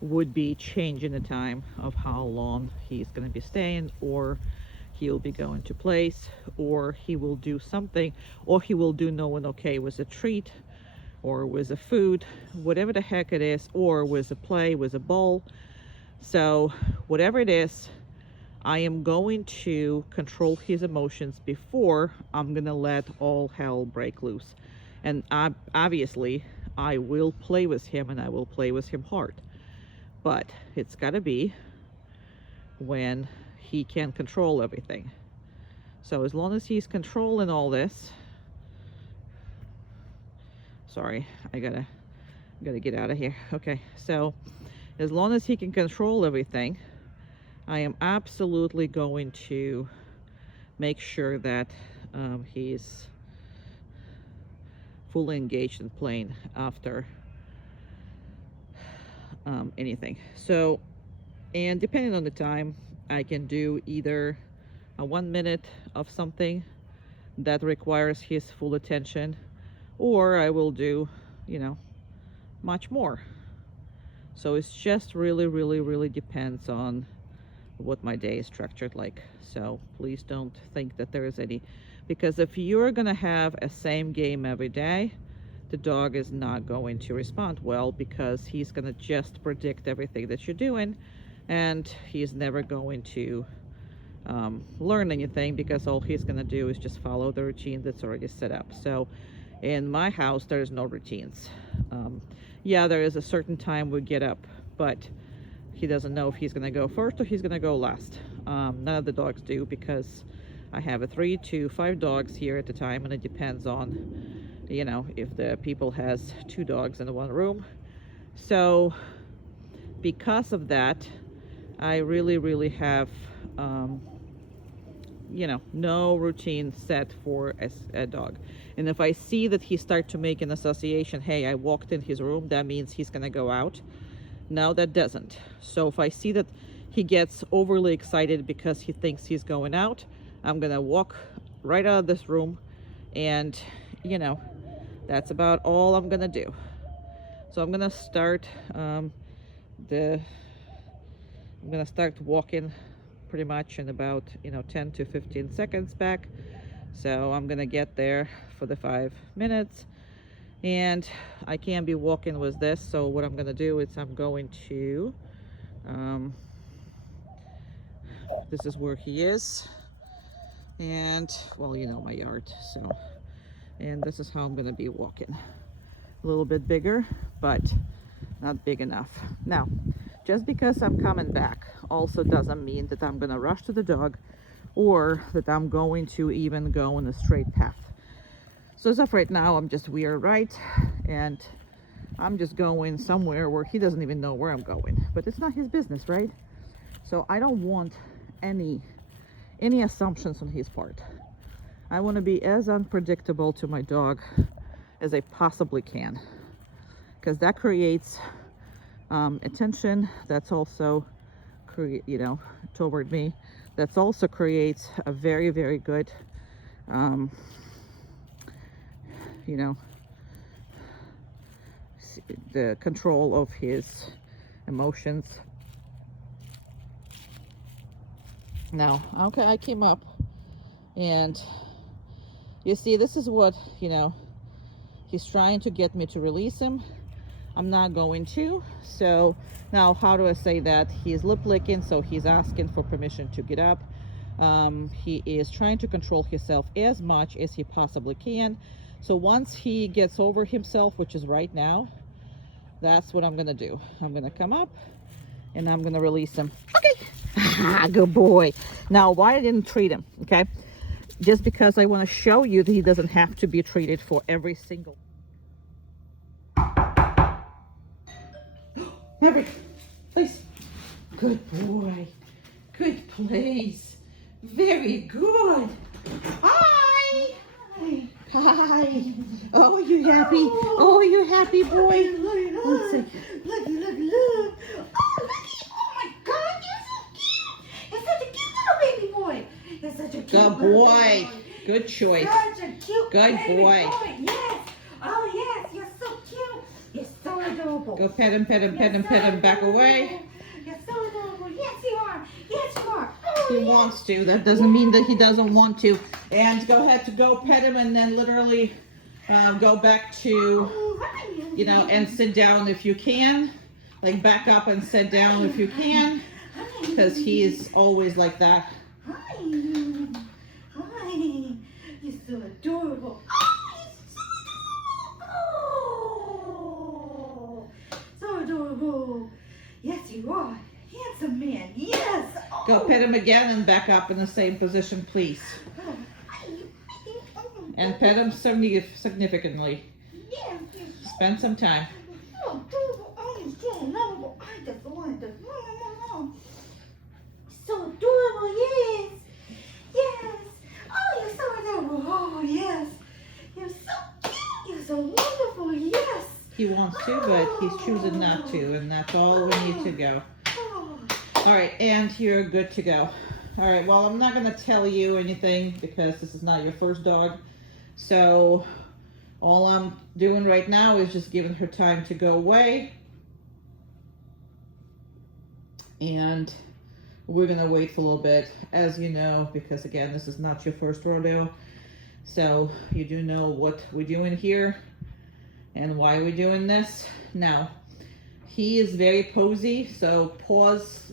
would be changing the time of how long he's going to be staying, or he'll be going to place, or he will do something, or he will do no one okay with a treat or with a food, whatever the heck it is, or with a play, with a ball. So whatever it is, I am going to control his emotions before I'm gonna let all hell break loose. And obviously I will play with him, and I will play with him hard, but it's gotta be when he can control everything. So as long as he's controlling all this, sorry, I gotta get out of here. Okay, so as long as he can control everything, I am absolutely going to make sure that he's fully engaged in playing after anything. So, and depending on the time, I can do either a 1 minute of something that requires his full attention, or I will do, you know, much more. So it's just really, really, really depends on what my day is structured like. So please don't think that there is any, because if you're gonna have a same game every day, the dog is not going to respond well, because he's gonna just predict everything that you're doing, and he's never going to learn anything, because all he's gonna do is just follow the routine that's already set up. So in my house, there's no routines. Yeah, there is a certain time we get up, but he doesn't know if he's gonna go first or he's gonna go last. None of the dogs do, because I have 3 to 5 dogs here at a time, and it depends on, you know, if the people has 2 dogs in one room. So because of that, I really, really have you know, no routine set for a dog. And if I see that he start to make an association, hey, I walked in his room, that means he's gonna go out. No, that doesn't. So if I see that he gets overly excited because he thinks he's going out, I'm gonna walk right out of this room, and you know, that's about all I'm gonna do. So I'm gonna start walking pretty much in about, you know, 10 to 15 seconds back. So I'm gonna get there for the 5 minutes, and I can't be walking with this. So what I'm gonna do is I'm going to This is where he is. And, well, you know my yard, so. And this is how I'm gonna be walking. A little bit bigger, but not big enough. Now, just because I'm coming back also doesn't mean that I'm gonna rush to the dog or that I'm going to even go on a straight path. So as of right now, I'm just weird, right? And I'm just going somewhere where he doesn't even know where I'm going, but it's not his business, right? So I don't want any assumptions on his part. I want to be as unpredictable to my dog as I possibly can, because that creates attention. That's also toward me. That's also creates a very, very good the control of his emotions. Now, okay, I came up, and you see, this is what, he's trying to get me to release him. I'm not going to. So now, how do I say that? He's lip licking, so he's asking for permission to get up. He is trying to control himself as much as he possibly can. So once he gets over himself, which is right now, that's what I'm gonna do. I'm gonna come up and I'm gonna release him. Okay. Good boy. Now, why I didn't treat him, okay? Just because I want to show you that he doesn't have to be treated for every single. Maverick, please. Good boy. Good place. Very good. Hi. Hi. Oh, you happy? Oh, you happy, boy? Look. Oh, Lucky. Oh, my God. You're so cute. You're such a cute little baby boy. You're such a cute Good boy. Good choice. Such a cute Good baby boy. Yes. Oh, yes. You're so cute. You're so adorable. Go pet him, pet him, pet him, pet him. Back away. You're so adorable. Yes, you are. Yes, you are. Oh, He wants to. That doesn't mean that he doesn't want to. And go ahead to go pet him, and then literally go back to, and sit down if you can. Like, back up and sit down if you can, because he's always like that. Hi. You're so adorable. Oh, so adorable. Yes, you are. Handsome man. Yes. Oh. Go pet him again and back up in the same position, please. And pet him significantly. Yes. Spend some time. So adorable. Oh, you're so lovable. I just want to. So adorable. Yes. Yes. Oh, you're so adorable. Oh, yes. You're so cute. You're so wonderful. Yes. He wants to, but he's choosing not to, and that's all we need to go. All right, and you're good to go. All right, well, I'm not going to tell you anything because this is not your first dog. So all I'm doing right now is just giving her time to go away. And we're going to wait for a little bit, as you know, because, again, this is not your first rodeo. So you do know what we're doing here and why we're doing this. Now, he is very posy, so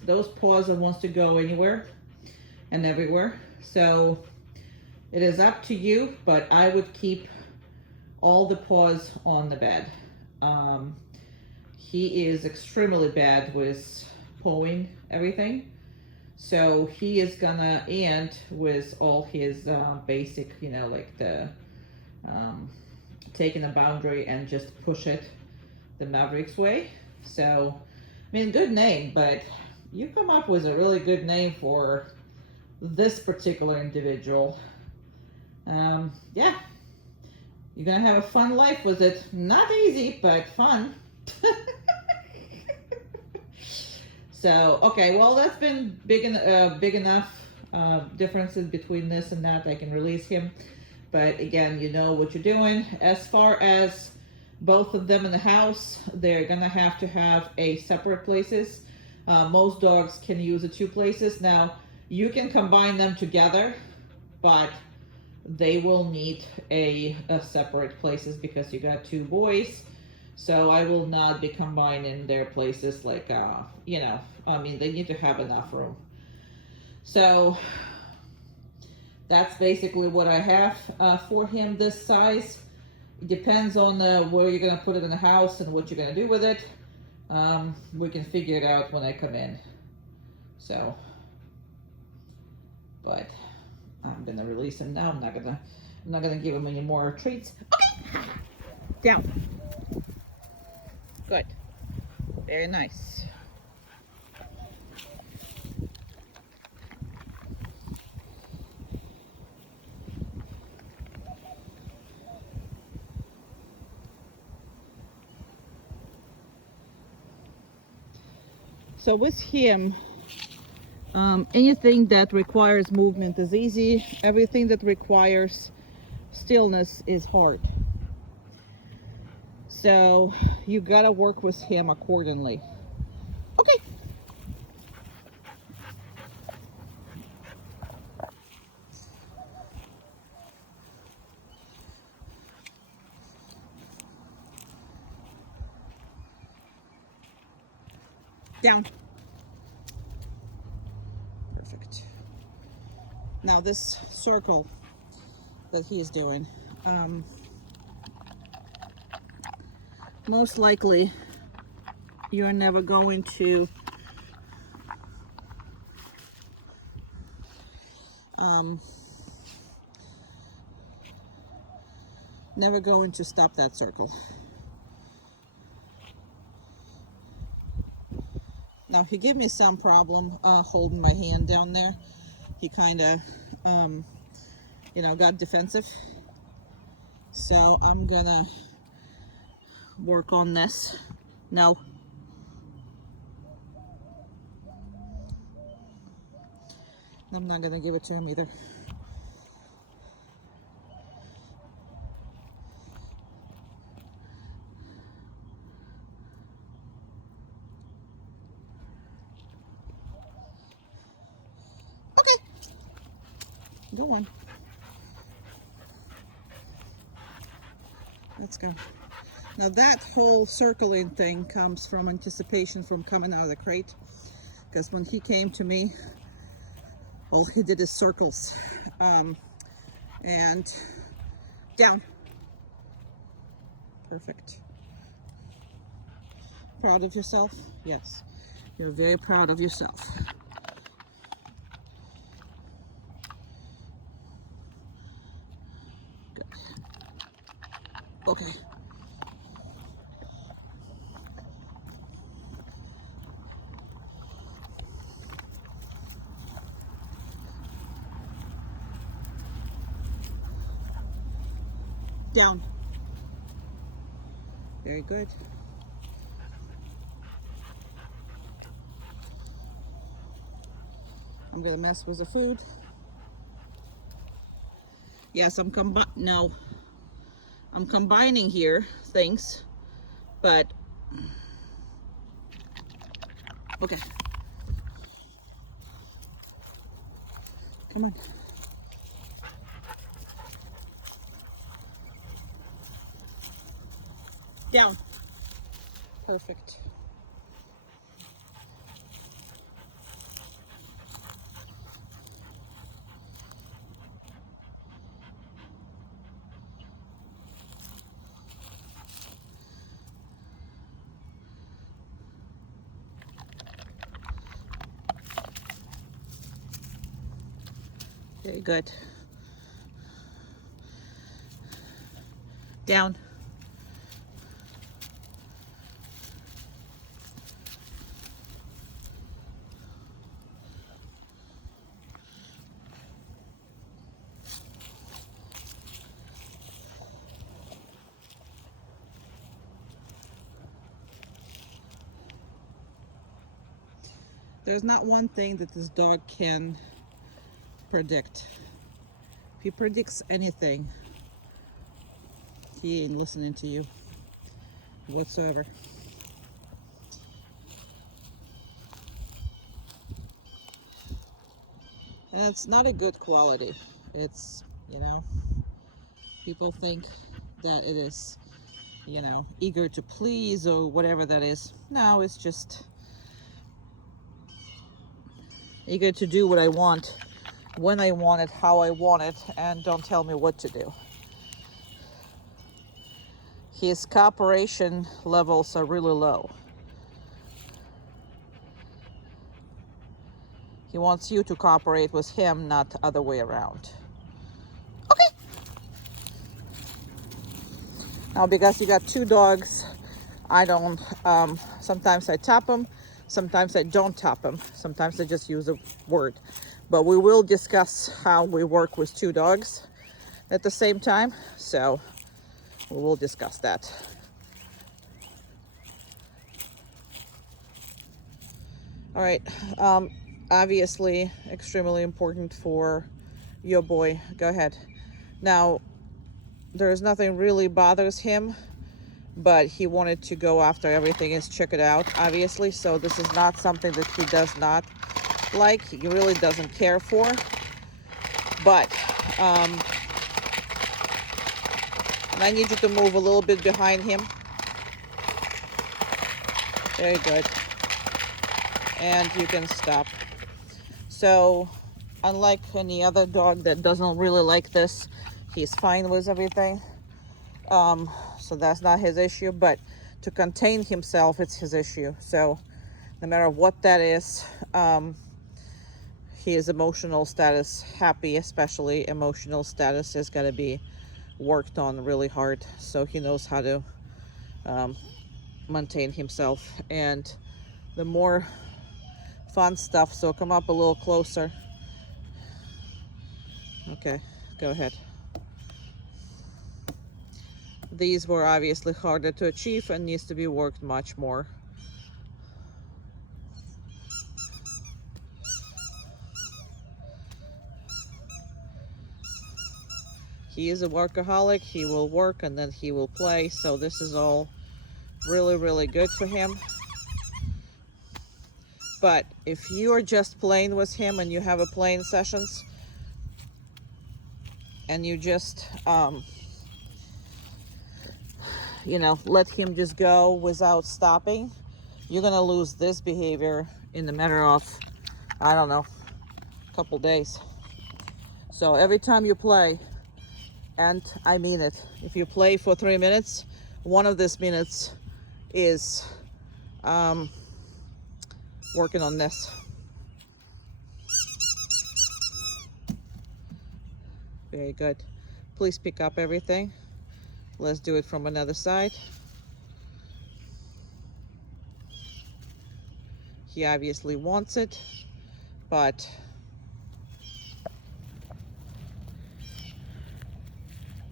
those paws and wants to go anywhere and everywhere. So it is up to you, but I would keep all the paws on the bed. He is extremely bad with pawing everything. So he is gonna end with all his basic, like the taking a boundary and just push it the Maverick's way. So, I mean, good name, but you come up with a really good name for this particular individual. Yeah, you're gonna have a fun life with it. Not easy, but fun. So, okay, well, that's been big enough differences between this and that. I can release him. But again, you know what you're doing. As far as both of them in the house, they're gonna have to have a separate places. Most dogs can use the 2 places. Now, you can combine them together, but they will need a separate places because you got 2 boys. So I will not be combining their places like, I mean, they need to have enough room. So that's basically what I have for him this size. It depends on where you're gonna put it in the house and what you're gonna do with it. We can figure it out when I come in. So, but I'm gonna release him now. I'm not gonna give him any more treats. Okay, down. Good, very nice. So with him, anything that requires movement is easy. Everything that requires stillness is hard. So you gotta work with him accordingly. Okay. Down. Perfect. Now this circle that he's doing, most likely you're never going to stop that circle. Now he gave me some problem holding my hand down there. He kind of got defensive, so I'm gonna work on this. No, I'm not gonna give it to him either. Okay, go on. Let's go. Now that whole circling thing comes from anticipation from coming out of the crate, because when he came to me, all he did is circles. And down. Perfect. Proud of yourself? Yes. You're very proud of yourself. Good. Okay. Down. Very good. I'm gonna mess with the food. Yes, I'm combining here things, but okay. Come on. Down. Perfect. Very good. Down. There's not one thing that this dog can predict. If he predicts anything, he ain't listening to you whatsoever. And it's not a good quality. It's, people think that it is, eager to please or whatever that is. No, it's just eager to do what I want, when I want it, how I want it, and don't tell me what to do. His cooperation levels are really low. He wants you to cooperate with him, not the other way around. Okay. Now, because you got two dogs, I don't, sometimes I tap them, sometimes I don't tap them, sometimes I just use a word. But we will discuss how we work with two dogs at the same time, so we will discuss that. All right, obviously extremely important for your boy. Go ahead. Now, there's nothing really bothers him, but he wanted to go after everything and check it out, obviously. So this is not something that he does not like. He really doesn't care for. But and I need you to move a little bit behind him. Very good. And you can stop. So unlike any other dog that doesn't really like this, he's fine with everything. So that's not his issue, but to contain himself, it's his issue. So no matter what that is, his emotional status, happy especially emotional status, has got to be worked on really hard, so he knows how to maintain himself. And the more fun stuff, so come up a little closer. Okay, go ahead. These were obviously harder to achieve and needs to be worked much more. He is a workaholic. He will work and then he will play, so this is all really, really good for him. But if you are just playing with him and you have a playing sessions and you just let him just go without stopping, you're gonna lose this behavior in the matter of, I don't know, a couple days. So every time you play, and I mean it, if you play for 3 minutes, one of these minutes is working on this. Very good. Please pick up everything. Let's do it from another side. He obviously wants it, but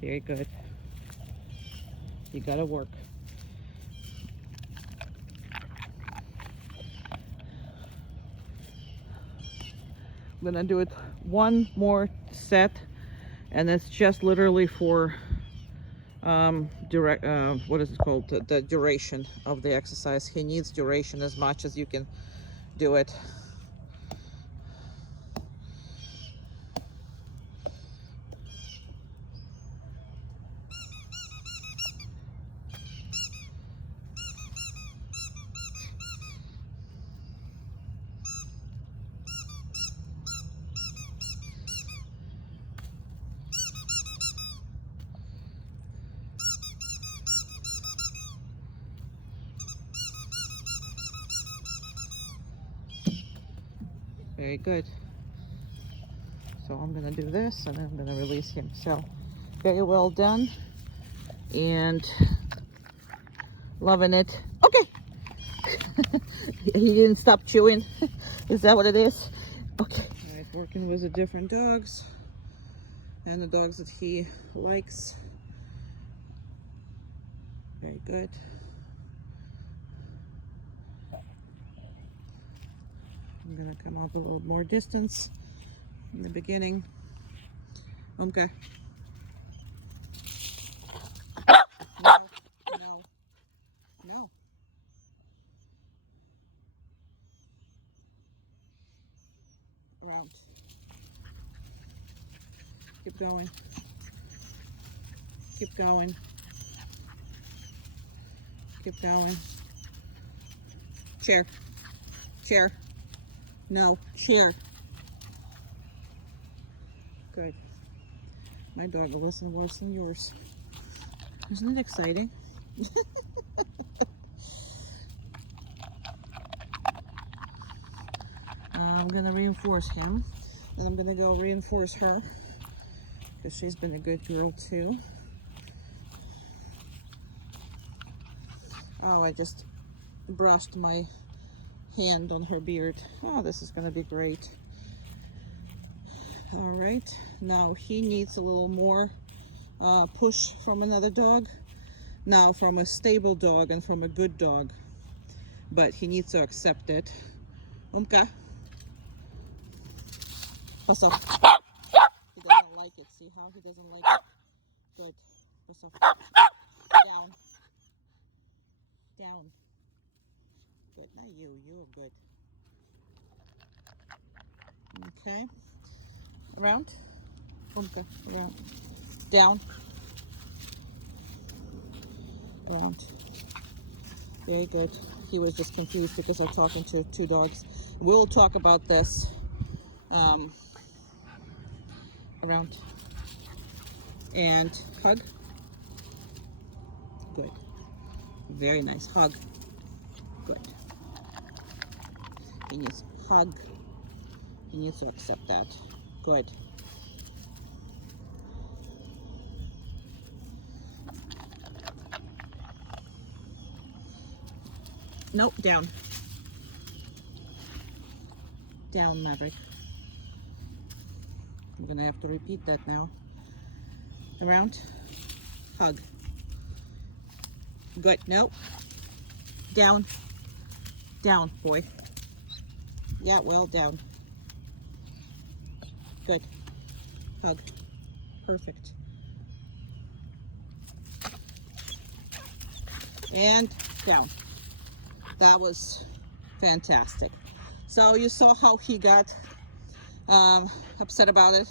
very good. You gotta work. I'm gonna do it one more set, and it's just literally for what is it called, the duration of the exercise. He needs duration as much as you can do it. Very good. So I'm gonna do this and then I'm gonna release him. So very well done and loving it. Okay. He didn't stop chewing. Is that what it is? Okay. All right, working with the different dogs and the dogs that he likes. Very good. I'm gonna come up a little more distance in the beginning. Okay. No, no, no. Around. Keep going. Keep going. Keep going. Chair. Chair. No, chair. Good. My dog will listen worse than yours. Isn't it exciting? I'm gonna reinforce him. Then I'm gonna go reinforce her because she's been a good girl too. Oh, I just brushed my hand on her beard. Oh, this is gonna be great. All right, now he needs a little more push from another dog. Now from a stable dog and from a good dog, but he needs to accept it. Umka, pass off. He doesn't like it. See how he doesn't like it? Good. Pass off. Down. Down. Good. Not you. You're good. Okay. Around. Umka. Around. Down. Around. Very good. He was just confused because I'm talking to two dogs. We'll talk about this. Around. And hug. Good. Very nice. Hug. Good. He needs hug. He needs to accept that. Good. Nope, down. Down, Maverick. I'm gonna have to repeat that now. Around. Hug. Good. Nope. Down. Down, boy. Yeah, well, down. Good. Hug. Perfect. And down. That was fantastic. So you saw how he got upset about it,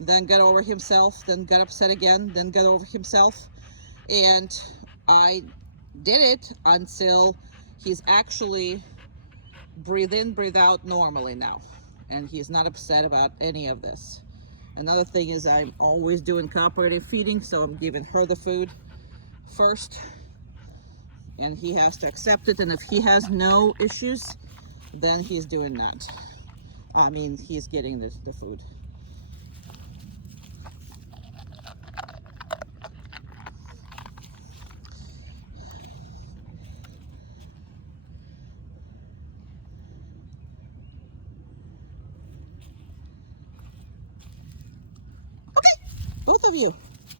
then got over himself, then got upset again, then got over himself. And I did it until he's actually breathe in, breathe out normally now. And he's not upset about any of this. Another thing is I'm always doing cooperative feeding, so I'm giving her the food first. And he has to accept it. And if he has no issues, then he's doing that. I mean, he's getting the food. Okay, both of you.